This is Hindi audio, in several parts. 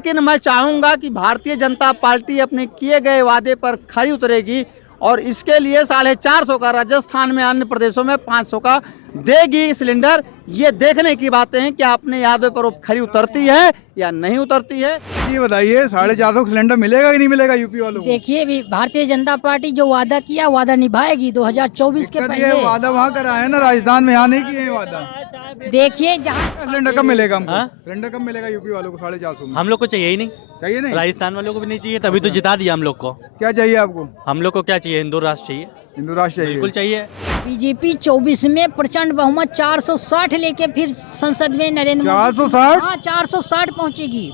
लेकिन मैं चाहूंगा कि भारतीय जनता पार्टी अपने किए गए वादे पर खरी उतरेगी और इसके लिए 450 का राजस्थान में, अन्य प्रदेशों में 500 का देगी सिलेंडर। ये देखने की बातें हैं कि अपने यादों पर वो खरी उतरती है या नहीं उतरती है। ये बताइए 450 सिलेंडर मिलेगा कि नहीं मिलेगा यूपी वालों को? देखिए भी भारतीय जनता पार्टी जो वादा किया वादा निभाएगी 2024 के पहले। ये वादा वहाँ करा है ना राजस्थान में, यहाँ नहीं किए हैं वादा। देखिए जहाँ सिलेंडर कब मिलेगा हमको? सिलेंडर कब मिलेगा यूपी वालों को 450 में? हम लोग को चाहिए ही नहीं, चाहिए नहीं? राजस्थान वालों को भी नहीं चाहिए, तभी तो जिता दिया हम लोग को। क्या चाहिए आपको? हम लोग को क्या चाहिए? हिंदू राष्ट्र चाहिए, हिंदू राष्ट्र चाहिए। बिल्कुल चाहिए। बीजेपी 24 में प्रचंड बहुमत 460 लेके फिर संसद में नरेंद्र मोदी 460? हाँ 460 पहुंचेगी,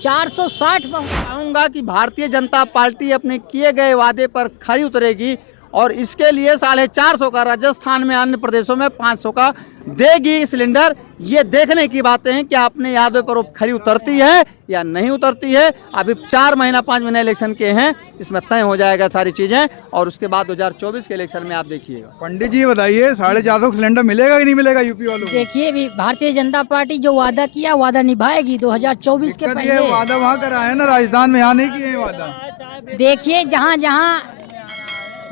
460 चाहूंगा कि भारतीय जनता पार्टी अपने किए गए वादे पर खरी उतरेगी और इसके लिए 450 का राजस्थान में, अन्य प्रदेशों में 500 का देगी सिलेंडर। ये देखने की बातें हैं कि अपने यादों पर वो खरी उतरती है या नहीं उतरती है। अभी 4 महीना 5 महीने इलेक्शन के हैं, इसमें तय हो जाएगा सारी चीजें और उसके बाद 2024 के इलेक्शन में आप देखिएगा। पंडित जी बताइए 450 सिलेंडर मिलेगा कि नहीं मिलेगा यूपी वालों को? देखिए भी भारतीय जनता पार्टी जो वादा किया वादा निभाएगी 2024 के पहले। वादा वहाँ करा है ना राजस्थान में, यहाँ नहीं किए हैं वादा। देखिए जहाँ जहाँ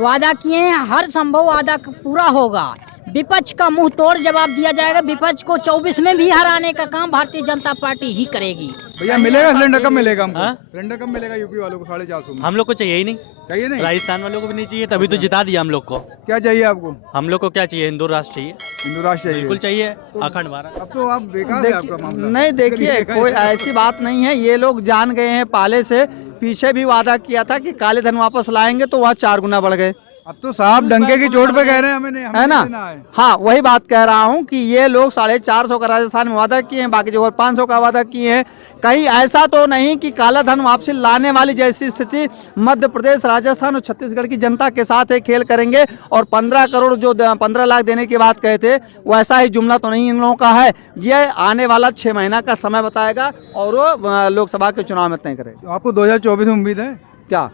वादा किए हैं हर संभव वादा पूरा होगा। विपक्ष का मुंह तोड़ जवाब दिया जाएगा। विपक्ष को 24 में भी हराने का काम भारतीय जनता पार्टी ही करेगी। भैया मिलेगा सिलेंडर कब मिलेगा हमको? सिलेंडर कब मिलेगा यूपी वालों को 450 में? हम लोग को चाहिए ही नहीं, चाहिए नहीं? राजस्थान वालों को भी नहीं चाहिए, तभी तो जिता दिया हम लोग को। क्या चाहिए आपको? हम लोग को क्या चाहिए? हिंदू राष्ट्र चाहिए, हिंदू राष्ट्र चाहिए। बिल्कुल चाहिए। अखंड भारत। अब तो आप बेकार है आपका मामला। नहीं देखिए, कोई ऐसी बात नहीं है। ये लोग जान गए हैं पहले से, पीछे भी वादा किया था कि काले धन वापस लाएंगे तो वह 4 गुना बढ़ गए। अब तो साहब डंके की चोट पे कह रहे हैं हमें है ना? हाँ वही बात कह रहा हूँ कि ये लोग 450 का राजस्थान में वादा किए हैं, बाकी जगह 500 का वादा किए हैं। कहीं ऐसा तो नहीं कि काला धन वापसी लाने वाली जैसी स्थिति मध्य प्रदेश, राजस्थान और छत्तीसगढ़ की जनता के साथ है खेल करेंगे और 15 करोड़ जो 15 लाख देने की बात कहे थे वैसा ही जुमला तो नहीं इन लोगों का है। ये आने वाला 6 महीना का समय बताएगा और वो लोकसभा के चुनाव में तय करेगा। आपको 2024 में उम्मीद है क्या?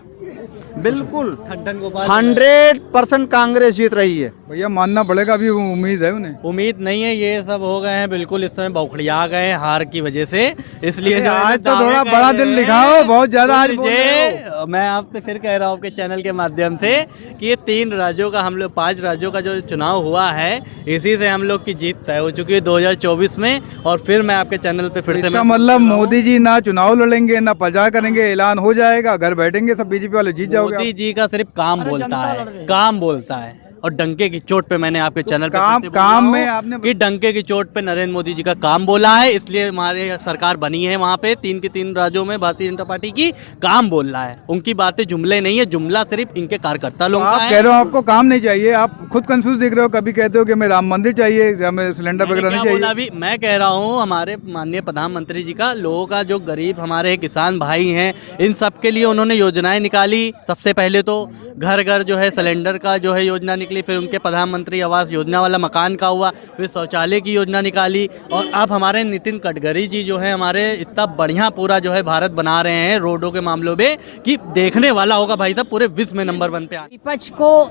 बिल्कुल 100% कांग्रेस जीत रही है। भैया मानना पड़ेगा, अभी उम्मीद है उन्हें। उम्मीद नहीं है, ये सब हो गए हैं बिल्कुल इस समय बौखड़िया गए हैं हार की वजह से, इसलिए जो आज तो थोड़ा बड़ा दिल दिखाओ, बहुत ज्यादा आज बोल रहे हो। मैं आपसे फिर कह रहा हूँ आपके चैनल के माध्यम से कि ये 3 राज्यों का हम लोग 5 राज्यों का जो चुनाव हुआ है इसी से हम लोग की जीत तय हो चुकी है 2024 में। और फिर मैं आपके चैनल पे फिर से मतलब मोदी जी ना चुनाव लड़ेंगे ना प्रचार करेंगे, ऐलान हो जाएगा, घर बैठेंगे सब बीजेपी वाले जीत जाओगे। मोदी जी का सिर्फ काम बोलता है, काम बोलता है और डंके की चोट पे मैंने आपके चैनल पे काम में आपने कि डंके की चोट पे नरेंद्र मोदी जी का काम बोला है, इसलिए हमारे सरकार बनी है वहाँ पे 3 के 3 राज्यों में भारतीय जनता पार्टी की काम बोल रहा है। उनकी बातें जुमले नहीं है, जुमला सिर्फ इनके कार्यकर्ता लोग आप कह रहे हो आपको काम नहीं चाहिए, आप खुद कंफ्यूज दिख रहे हो। कभी कहते हो कि हमें राम मंदिर चाहिए, हमें सिलेंडर वगैरह नहीं चाहिए। अभी मैं कह रहा हूँ हमारे माननीय प्रधानमंत्री जी का लोगों का जो गरीब हमारे किसान भाई हैं इन सब के लिए उन्होंने योजनाएं निकाली। सबसे पहले तो घर घर जो है सिलेंडर का जो है योजना निकली, फिर उनके प्रधानमंत्री आवास योजना वाला मकान का हुआ, फिर शौचालय की योजना निकाली और अब हमारे नितिन गडकरी जी जो है हमारे इतना बढ़िया पूरा जो है भारत बना रहे हैं रोडों के मामलों में कि देखने वाला होगा भाई साहब, पूरे विश्व में नंबर 1 पे आ। विपक्ष को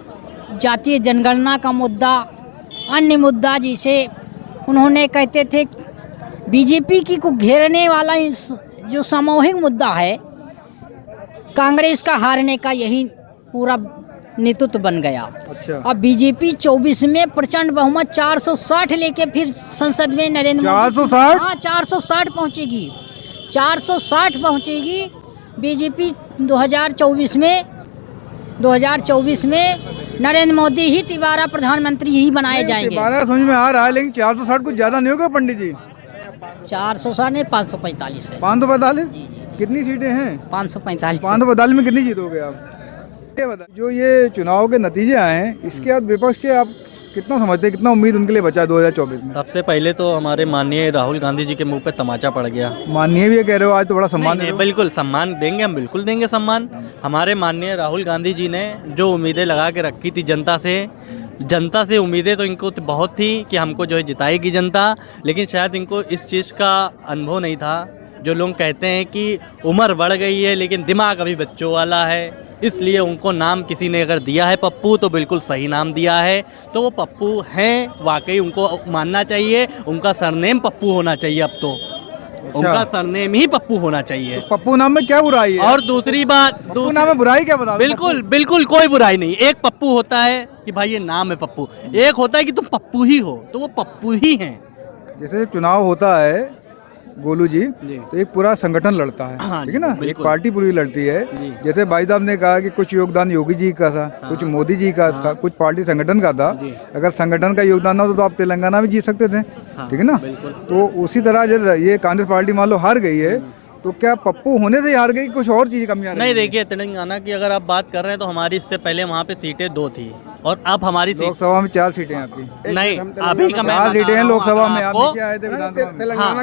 जातीय जनगणना का मुद्दा, अन्य मुद्दा जिसे उन्होंने कहते थे बीजेपी की को घेरने वाला जो सामूहिक मुद्दा है, कांग्रेस का हारने का यही पूरा नेतृत्व बन गया। अच्छा। अब बीजेपी 24 में प्रचंड बहुमत 460 लेके फिर संसद में नरेंद्र 460? हाँ 460 पहुंचेगी, 460 पहुंचेगी बीजेपी 2024 में नरेंद्र मोदी ही तिबारा प्रधानमंत्री ही बनाए जाएंगे। तिबारा समझ में आ रहा है, लेकिन 460 कुछ ज्यादा नहीं होगा पंडित जी? 460 नहीं 545 है। 545? कितनी सीटें हैं? 545। 545 में कितनी जीतोगे आप? ये बता, जो ये चुनाव के नतीजे आए हैं इसके बाद विपक्ष के आप कितना समझते हैं, कितना उम्मीद उनके लिए बचा 2024 में? सबसे पहले तो हमारे माननीय राहुल गांधी जी के मुंह पे तमाचा पड़ गया। माननीय भी कह रहे हो, आज तो बड़ा सम्मान नहीं, बिल्कुल सम्मान देंगे, हम बिल्कुल देंगे सम्मान। हमारे माननीय राहुल गांधी जी ने जो उम्मीदें लगा के रखी थी जनता से उम्मीदें तो इनको तो बहुत थी कि हमको जो है जिताएगी जनता, लेकिन शायद इनको इस चीज़ का अनुभव नहीं था। जो लोग कहते हैं कि उम्र बढ़ गई है लेकिन दिमाग अभी बच्चों वाला है, इसलिए उनको नाम किसी ने अगर दिया है पप्पू तो बिल्कुल सही नाम दिया है, तो वो पप्पू हैं, वाकई उनको मानना चाहिए, उनका सरनेम पप्पू होना चाहिए अब तो। उनका सरनेम ही पप्पू होना चाहिए। पप्पू नाम में क्या बुराई है? और दूसरी बात, पप्पू नाम में बुराई क्या बता? बिल्कुल बिल्कुल कोई बुराई नहीं। एक पप्पू होता है कि भाई ये नाम है पप्पू, एक होता है कि तुम पप्पू ही हो, तो वो पप्पू ही हैं। जैसे चुनाव होता है गोलू जी, जी। तो एक पूरा संगठन लड़ता है, हाँ ठीक है ना, जी, एक बिल्कुल। पार्टी पूरी लड़ती है। जी। जैसे भाई साहब ने कहा कि कुछ योगदान योगी जी का था, हाँ। कुछ मोदी जी का था, कुछ पार्टी संगठन का था। जी। अगर संगठन का योगदान ना हो तो आप तेलंगाना भी जीत सकते थे, हाँ, ठीक है ना। बिल्कुल। तो उसी तरह जब ये कांग्रेस पार्टी मान लो हार गई है, तो क्या पप्पू होने से ही हार गई, कुछ और चीज कमियां नहीं, रही हैं? देखिए तेलंगाना की अगर आप बात कर रहे हैं तो हमारी इससे पहले वहाँ पे सीटें 2 थी और अब हमारी सीट लोकसभा में 4 सीटें हैं आपकी। नहीं, अभी का मैं 4 बता सीटें हैं रहा हूँ लोकसभा अगर में, आप आपको। नीचे आए थे विधानसभा में। हाँ,